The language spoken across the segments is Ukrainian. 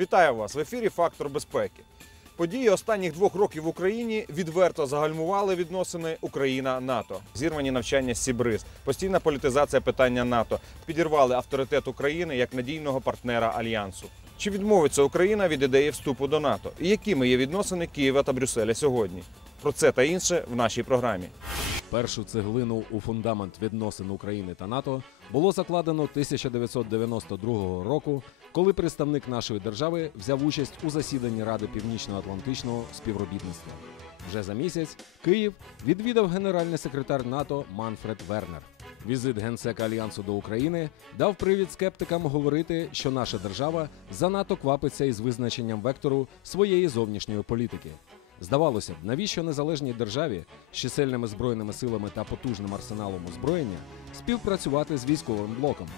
Вітаю вас в ефірі Фактор безпеки. Події останніх двох років в Україні відверто загальмували відносини Україна-НАТО. Зірвані навчання Сібриз, постійна політизація питання НАТО підірвали авторитет України як надійного партнера альянсу. Чи відмовиться Україна від ідеї вступу до НАТО? І якими є відносини Києва та Брюсселя сьогодні? Про це та інше в нашій програмі. Першу цеглину у фундамент відносин України та НАТО було закладено 1992 року, коли представник нашої держави взяв участь у засіданні Ради Північно-Атлантичного співробітництва. Вже за місяць Київ відвідав генеральний секретар НАТО Манфред Вернер. Візит генсека альянсу до України дав привід скептикам говорити, що наша держава занадто квапиться із визначенням вектору своєї зовнішньої політики. Здавалося б, навіщо незалежній державі з чисельними збройними силами та потужним арсеналом озброєння співпрацювати з військовим блоком?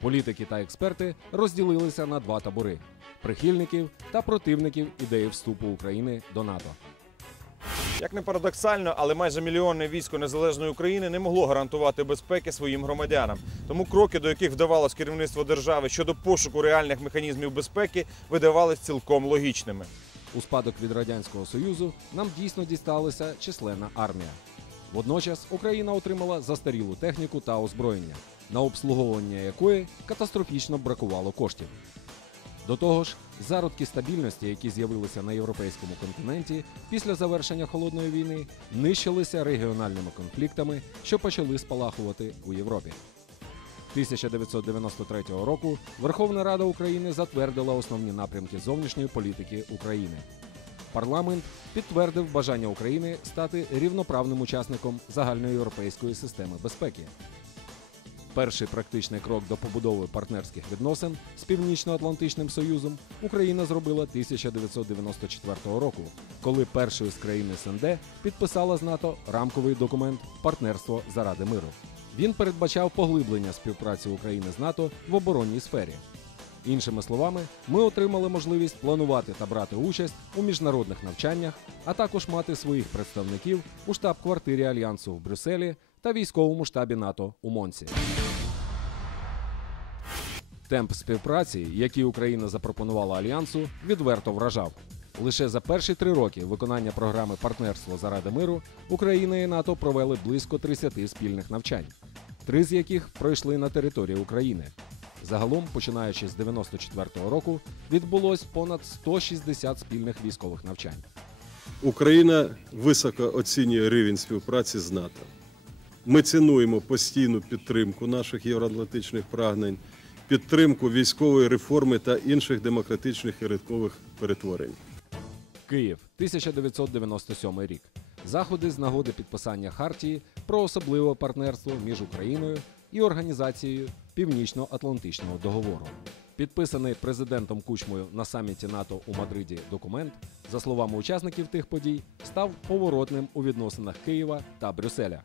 Політики та експерти розділилися на два табори: прихильників та противників ідеї вступу України до НАТО. Як не парадоксально, але майже мільйонне військо незалежної України не могло гарантувати безпеки своїм громадянам. Тому кроки, до яких вдавалось керівництво держави щодо пошуку реальних механізмів безпеки, видавались цілком логічними. У спадок від радянського союзу нам дійсно дісталася численна армія. Водночас Україна отримала застарілу техніку та озброєння, на обслуговування якої катастрофічно бракувало коштів. До того ж, зародки стабільності, які з'явилися на європейському континенті після завершення холодної війни, нищилися регіональними конфліктами, що почали спалахувати у Європі. 1993 року Верховна Рада України затвердила основні напрямки зовнішньої політики України. Парламент підтвердив бажання України стати рівноправним учасником загальноєвропейської системи безпеки. Перший практичний крок до побудови партнерських відносин з Північно-Атлантичним Союзом Україна зробила 1994 року, коли першою з країн СНД підписала з НАТО рамковий документ Партнерство заради миру. Він передбачав поглиблення співпраці України з НАТО в оборонній сфері. Іншими словами, ми отримали можливість планувати та брати участь у міжнародних навчаннях, а також мати своїх представників у штаб-квартирі Альянсу в Брюсселі та військовому штабі НАТО у Монсі. Темп співпраці, який Україна запропонувала альянсу, відверто вражав. Лише за перші три роки виконання програми партнерство заради миру Україна і НАТО провели близько 30 спільних навчань, три з яких пройшли на території України. Загалом, починаючи з 94-го року, відбулось понад 160 спільних військових навчань. Україна високо оцінює рівень співпраці з НАТО. Ми цінуємо постійну підтримку наших євроатлантичних прагнень, підтримку військової реформи та інших демократичних і ринкових перетворень. Київ, 1997 рік. Заходи з нагоди підписання хартії про особливе партнерство між Україною і організацією Північно-Атлантичного договору. Підписаний президентом Кучмою на саміті НАТО у Мадриді документ, за словами учасників тих подій, став поворотним у відносинах Києва та Брюсселя.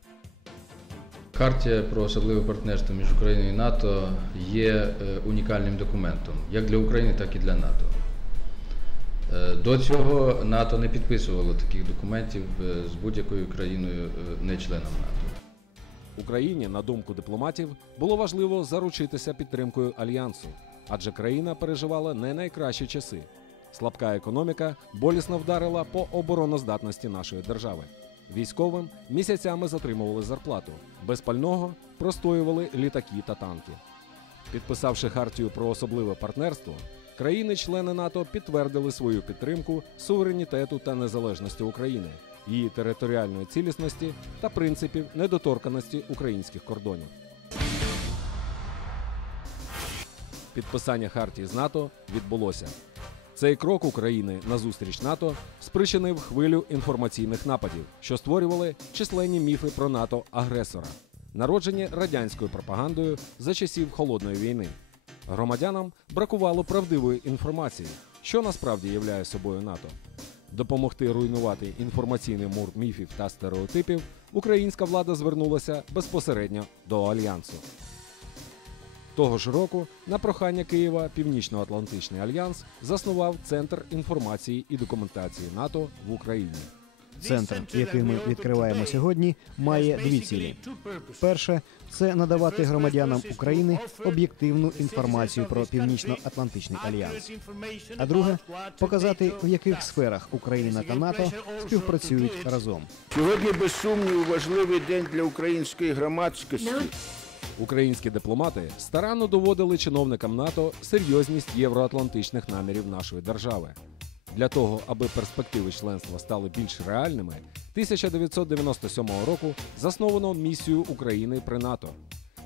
Хартія про особливе партнерство між Україною і НАТО є е, унікальним документом як для України, так і для НАТО. Е, До цього НАТО не підписувало таких документів е, з будь-якою країною не членом НАТО. Україні, на думку дипломатів, було важливо заручитися підтримкою альянсу, адже країна переживала не найкращі часи. Слабка економіка болісно вдарила по обороноздатності нашої держави. Військовим місяцями затримували зарплату, без пального простоювали літаки та танки. Підписавши хартію про особливе партнерство, країни-члени НАТО підтвердили свою підтримку суверенітету та незалежності України, її територіальної цілісності та принципів недоторканості українських кордонів. Підписання хартії з НАТО відбулося. Цей крок України назустріч НАТО спричинив хвилю інформаційних нападів, що створювали численні міфи про НАТО агресора, народжені радянською пропагандою за часів холодної війни. Громадянам бракувало правдивої інформації, що насправді являє собою НАТО. Допомогти руйнувати інформаційний мур міфів та стереотипів українська влада звернулася безпосередньо до альянсу. Того ж року на прохання Києва Північно-Атлантичний альянс заснував Центр інформації і документації НАТО в Україні. Центр, який ми відкриваємо сьогодні, має дві цілі: перше це надавати громадянам України об'єктивну інформацію про північно-атлантичний альянс. А друге показати, в яких сферах Україна та НАТО співпрацюють разом. Сьогодні, без сумніву, важливий день для української громадськості. Українські дипломати старанно доводили чиновникам НАТО серйозність євроатлантичних намірів нашої держави. Для того, аби перспективи членства стали більш реальними, 1997 року засновано місію України при НАТО.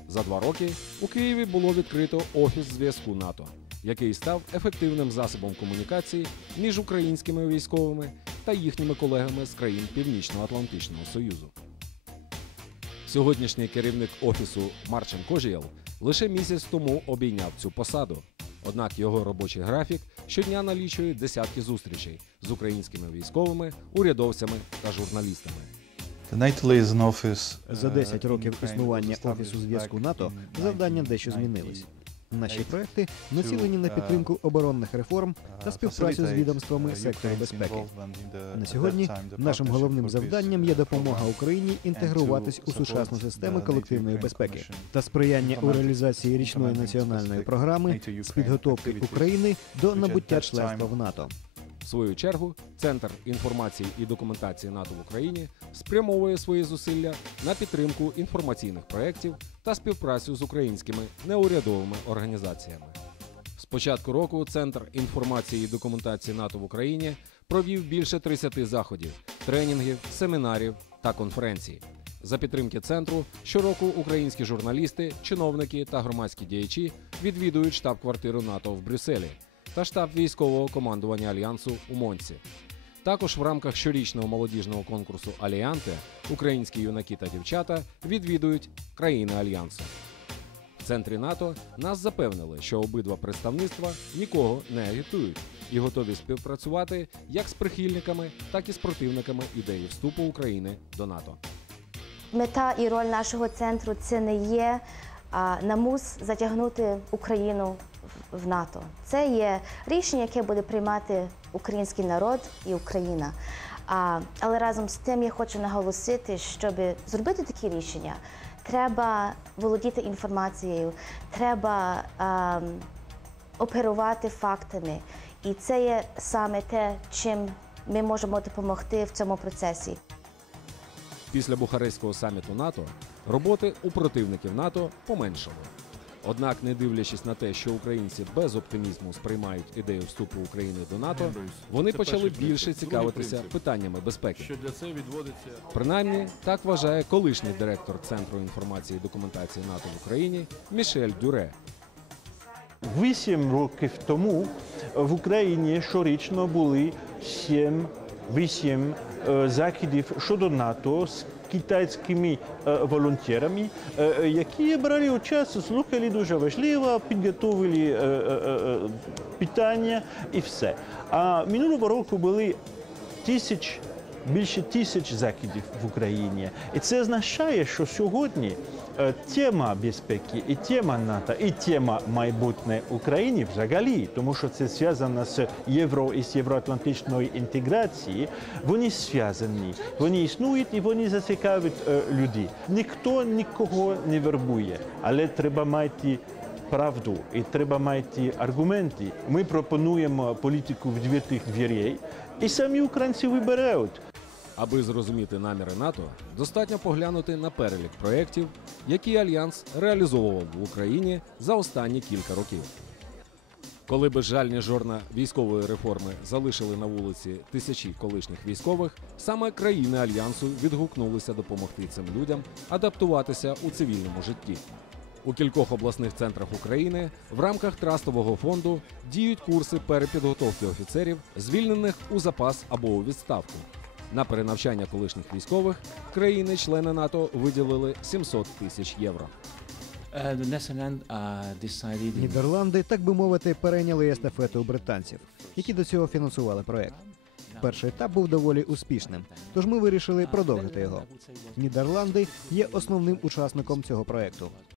За два роки у Києві було відкрито офіс зв'язку НАТО, який став ефективним засобом комунікації між українськими військовими та їхніми колегами з країн Північно-Атлантичного Союзу. Сьогоднішній керівник офісу Марчен Кожіял лише місяць тому обійняв цю посаду. Однак його робочий графік щодня налічує десятки зустрічей з українськими військовими, урядовцями та журналістами. За 10 років існування офісу зв'язку НАТО завдання дещо змінились. Наші проекти націлені на підтримку оборонних реформ та співпрацю з відомствами сектору безпеки. На сьогодні нашим головним завданням є допомога Україні інтегруватись у сучасну систему колективної безпеки та сприяння у реалізації річної національної програми з підготовки України до набуття членства в НАТО. В свою чергу, Центр інформації і документації НАТО в Україні спрямовує свої зусилля на підтримку інформаційних проєктів та співпрацю з українськими неурядовими організаціями. З початку року Центр інформації і документації НАТО в Україні провів більше 30 заходів, тренінгів, семінарів та конференцій. За підтримки центру щороку українські журналісти, чиновники та громадські діячі відвідують штаб-квартиру НАТО в Брюсселі та штаб військового командування альянсу у Монці. Також в рамках щорічного молодіжного конкурсу Аліанте українські юнаки та дівчата відвідують країни альянсу. В центрі НАТО нас запевнили, що обидва представництва нікого не агітують і готові співпрацювати як з прихильниками, так і з противниками ідеї вступу України до НАТО. Мета і роль нашого центру це не є намус затягнути Україну в- НАТО. Це є рішення, яке буде приймати український народ і Україна. А, але разом з тим я хочу наголосити, щоб зробити такі рішення, треба володіти інформацією, треба а, оперувати фактами. І це є саме те, чим ми можемо допомогти в цьому процесі. Після Бухарестського саміту НАТО роботи у противників НАТО поменшало. Однак, не дивлячись на те, що українці без оптимізму сприймають ідею вступу України до НАТО, вони Це почали більше цікавитися питаннями безпеки. Що для цього відводиться Принаймні, так вважає колишній директор Центру інформації і документації НАТО в Україні Мішель Дюре. Вісім років тому в Україні щорічно були сім вісім е, заходів щодо НАТО з китайськими е, волонтерами, е, е, які брали участь, слухали дуже важливо, підготовили е, питання і все. А минулого року були тисяч більше тисяч закидів в Україні. І це означає, що сьогодні тема безпеки і тема НАТО, і тема майбутнє України взагалі, тому що це зв'язано з євро і з євроатлантичною інтеграцією, вони зв'язані, вони існують і вони зацікавлять е, людей. Ніхто нікого не вербує, але треба мати правду і треба мати аргументи. Ми пропонуємо політику відвертих дверей, і самі українці вибирають. Аби зрозуміти наміри НАТО, достатньо поглянути на перелік проєктів, які альянс реалізовував в Україні за останні кілька років. Коли безжальні жорна військової реформи залишили на вулиці тисячі колишніх військових, саме країни альянсу відгукнулися допомогти цим людям адаптуватися у цивільному житті. У кількох обласних центрах України в рамках трастового фонду діють курси перепідготовки офіцерів, звільнених у запас або у відставку. На перенавчання колишніх військових країни-члени НАТО виділили 700 тисяч євро. Decided in Нідерланди, так би мовити, перейняли естафету у британців, які до цього фінансували проект. Перший етап був доволі успішним, тож ми вирішили продовжити його. Нідерланди є основним учасником цього проекту.